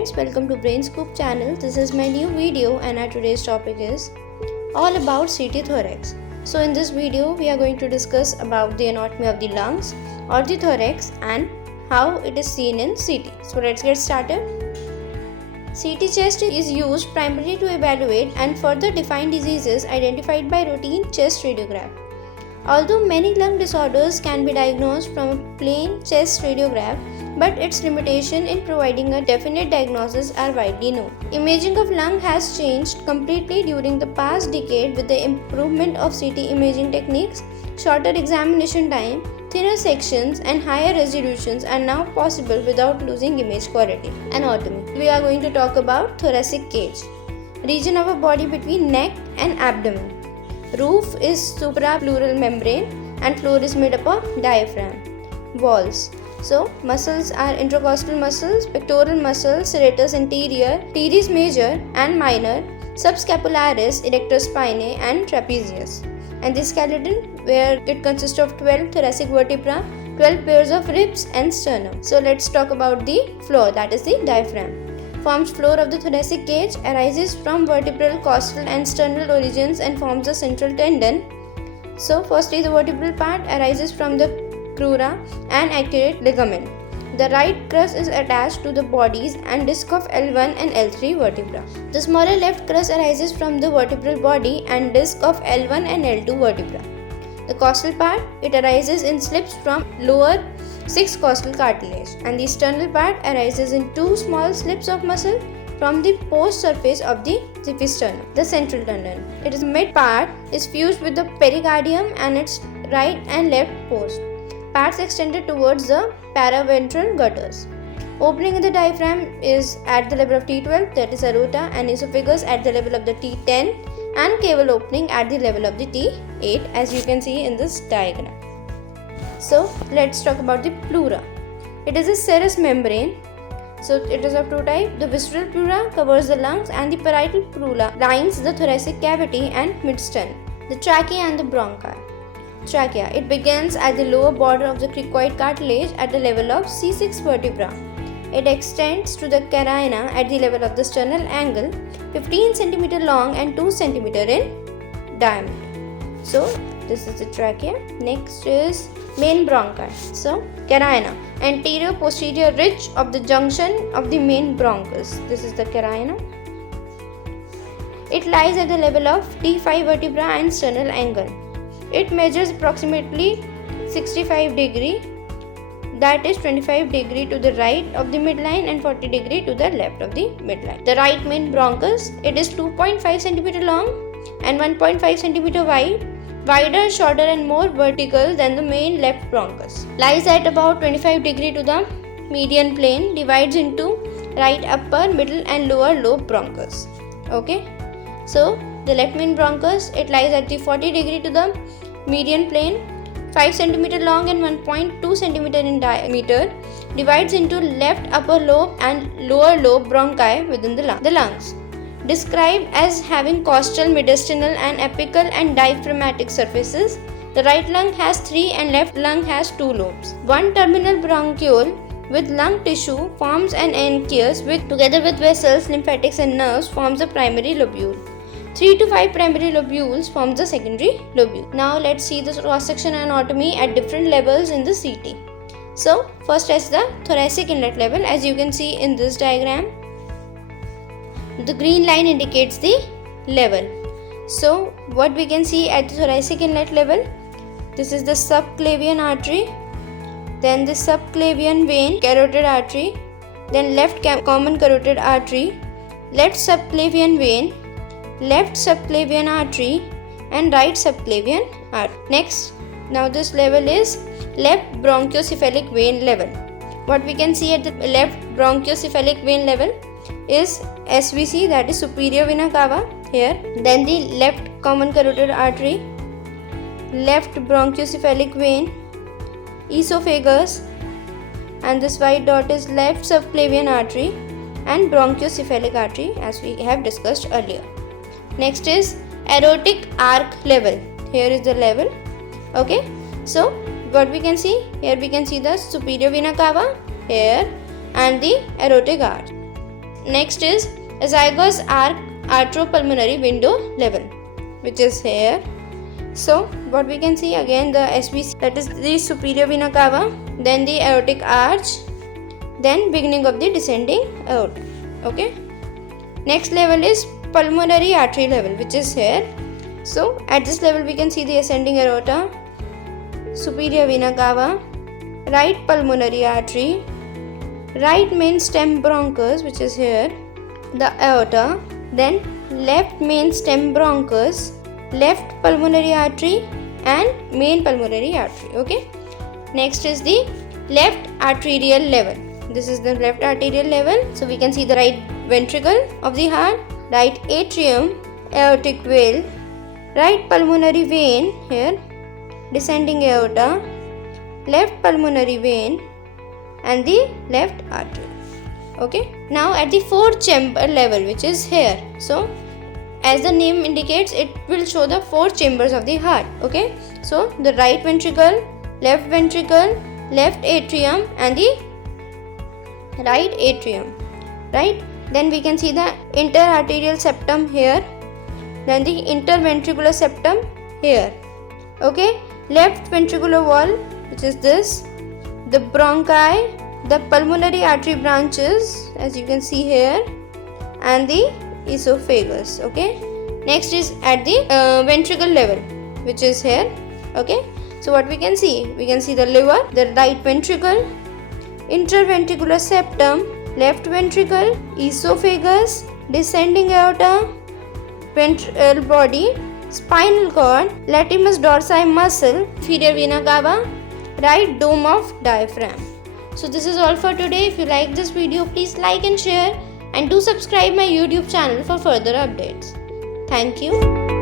friends, welcome to Brain Scoop channel. This is my new video and our today's topic is all about CT thorax. So in this video we are going to discuss about the anatomy of the lungs or the thorax and how it is seen in CT. So let's get started. CT chest is used primarily to evaluate and further define diseases identified by routine chest radiograph. Although many lung disorders can be diagnosed from a plain chest radiograph, but its limitation in providing a definite diagnosis are widely known. Imaging of lung has changed completely during the past decade with the improvement of CT imaging techniques. Shorter examination time, thinner sections and higher resolutions are now possible without losing image quality. Anatomy. We are going to talk about thoracic cage, region of a body between neck and abdomen. Roof is suprapleural membrane and floor is made up of diaphragm. Walls. So, muscles are intercostal muscles, pectoral muscles, serratus anterior, teres major and minor, subscapularis, erector spinae and trapezius. And the skeleton, where it consists of 12 thoracic vertebra, 12 pairs of ribs and sternum. So, let's talk about the floor, that is the diaphragm. Forms floor of the thoracic cage, arises from vertebral, costal and sternal origins and forms a central tendon. So, firstly the vertebral part arises from the crura and arcuate ligament. The right crus is attached to the bodies and disc of L1 and L3 vertebra. The smaller left crus arises from the vertebral body and disc of L1 and L2 vertebra. The costal part, it arises in slips from lower 6 costal cartilage, and the sternal part arises in 2 small slips of muscle from the post surface of the sternum, the central tendon. Its mid part is fused with the pericardium and its right and left post. Parts extended towards the paraventral gutters. Opening in the diaphragm is at the level of T12, that is aorta, and esophagus at the level of the T10, and caval opening at the level of the T8, as you can see in this diagram. So let's talk about the pleura. It is a serous membrane. So it is of two types. The visceral pleura covers the lungs and the parietal pleura lines the thoracic cavity and midstern. The trachea and the bronchi. Trachea. It begins at the lower border of the cricoid cartilage at the level of C6 vertebra. It extends to the carina at the level of the sternal angle, 15 cm long and 2 cm in diameter. So this is the trachea. Next is main bronchi. So carina, anterior posterior ridge of the junction of the main bronchus. This is the carina. It lies at the level of T5 vertebra and sternal angle. It measures approximately 65 degree, that is 25 degree to the right of the midline and 40 degree to the left of the midline. The right main bronchus, it is 2.5 cm long and 1.5 cm wide, wider, shorter and more vertical than the main left bronchus. Lies at about 25 degree to the median plane, divides into right upper, middle and lower lobe bronchus. Okay. So the left main bronchus, it lies at the 40 degree to the median plane, 5 cm long and 1.2 cm in diameter, divides into left upper lobe and lower lobe bronchi within the lungs. Described as having costal, mediastinal and apical and diaphragmatic surfaces, the right lung has 3 and left lung has 2 lobes. One terminal bronchiole with lung tissue forms an anchus which together with vessels, lymphatics and nerves forms the primary lobule. 3 to 5 primary lobules forms the secondary lobule. Now let's see the cross-section anatomy at different levels in the CT. So first is the thoracic inlet level, as you can see in this diagram. The green line indicates the level. So what we can see at the thoracic inlet level, this is the subclavian artery, then the subclavian vein, carotid artery, then left common carotid artery, left subclavian vein, left subclavian artery and right subclavian artery. Next, now this level is left bronchocephalic vein level. What we can see at the left bronchocephalic vein level is SVC, that is superior vena cava here, then the left common carotid artery, left bronchocephalic vein, esophagus, and this white dot is left subclavian artery and bronchocephalic artery, as we have discussed earlier. Next is aortic arc level. Here is the level. Okay. So what we can see? Here we can see the superior vena cava here and the aortic arch. next is azygos arc arthropulmonary window level, which is here. So what we can see again, the SVC, that is the superior vena cava, then the aortic arch, then beginning of the descending aorta. Okay. Next level is pulmonary artery level, which is here. So at this level we can see the ascending aorta, superior vena cava, right pulmonary artery, right main stem bronchus, which is here, the aorta, then left main stem bronchus, left pulmonary artery and main pulmonary artery. Okay. Next is the left arterial level. This is the left arterial level. So we can see the right ventricle of the heart, right atrium, aortic valve, right pulmonary vein here, descending aorta, left pulmonary vein and the left artery. Okay. Now at the fourth chamber level, which is here. So as the name indicates, it will show the four chambers of the heart. Okay. So the right ventricle, left atrium and the right atrium. Right. Then we can see the interarterial septum here, then the interventricular septum here. Okay. Left ventricular wall, which is this, the bronchi, the pulmonary artery branches, as you can see here, and the esophagus. Okay. Next is at the ventricle level, which is here. Okay. So what we can see the liver, the right ventricle, interventricular septum, left ventricle, esophagus, descending aorta, ventral body, spinal cord, latissimus dorsi muscle, inferior vena cava, right dome of diaphragm. So this is all for today. If you like this video, please like and share, and do subscribe my YouTube channel for further updates. Thank you.